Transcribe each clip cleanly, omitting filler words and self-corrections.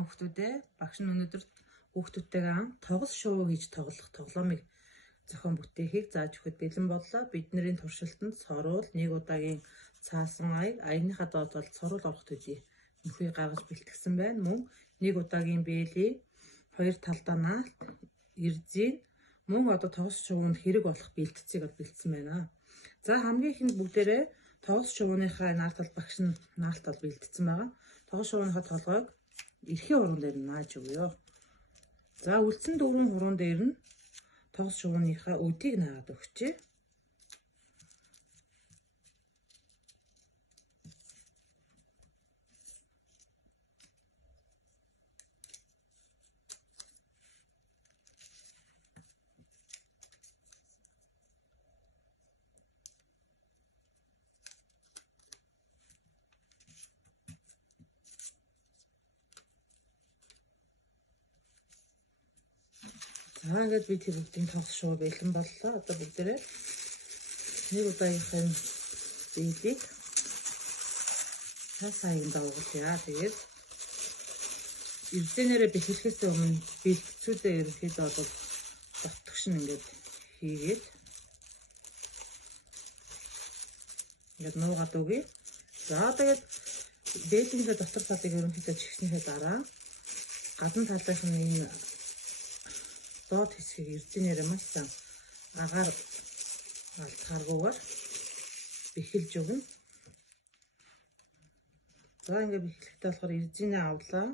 байна уу хүүхдүүдээ? Багш нь өнөөдөр хүүхдүүдтэйгээ тогос шувуу хийж тоглох тоглоомыг зохион бүтээхийг зааж өгөхөд бэлэн боллоо. Бидний туршилтанд сорвол нэг удаагийн цаасан аяныхаа доод бол сорвол орох төдий нөхөй гаргаж бэлтгэсэн байна. Мөн нэг удаагийн бэли, хоёр талдаа наалт, эрзийн мөн одоо тогос шувуунд хэрэг болох бэлтцийг бэлдсэн байна. За хамгийн ихэнд бүгдээрээ тогос шувууныхаа наалт бол багш нь наалт бол бэлдсэн байгаа. Тогос шувууныхаа толгойг эрхээ хуруунд дээр нааж өгье. За үлдсэн дөрвөн хуруун дээр нь тогос шувууныхаа өдийг наагаад өгчээ. За ингээд би тэр бүгдийн тогос шувуу бэлэн боллоо. Одоо бүгдээрээ нэг удаагийнхаа бэлийг цаасагийн дагуулъя. Тэгээд эрдэнээрээ бэхлэхээс өмнө бэлтцүүдээ ерөнхийдөө одоо дотгошин ингээд хийгээд ингээд нуугаад өгье. За тэгээд бэлийнхээ дотор талыг ерөнхийдөө чигснэхээ дараа гадна талынх нь энэ доод хэсгийг эрдэнээрээ маш сайн агаар алцгааргүйгээр бэхэлж өгнө. За ингээд бэхлэхтэй болохоор эрдэнээ авлаа.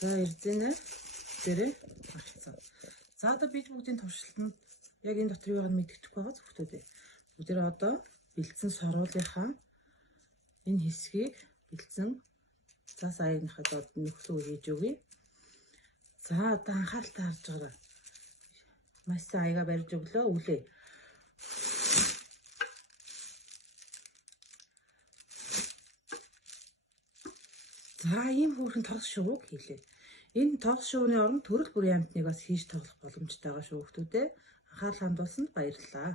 За эрдэнэ дээрээ авцгаа. За одоо бид бүгдийн туршилтанд яг энэ дотор юу байгааг мэддэхгүй байгаа зөвхтүүдээ. Бүгдээ одоо бэлдсэн сорволынхаа энэ хэсгийг бэлдсэн цаас аяныхаа доод нөхлөө хийж өгье. За одоо анхааралтай харж байгаа. Маш сайн аяга барьж өглөө үлээ. За ийм хөөрхөн тогос шувууг хийлээ. Энэ тогос шувууны оронд төрөл бүрийн амьтныг бас хийж тоглох боломжтой байгаа шүү хүүхдүүдээ. Анхаарал хандуулсанд баярлалаа.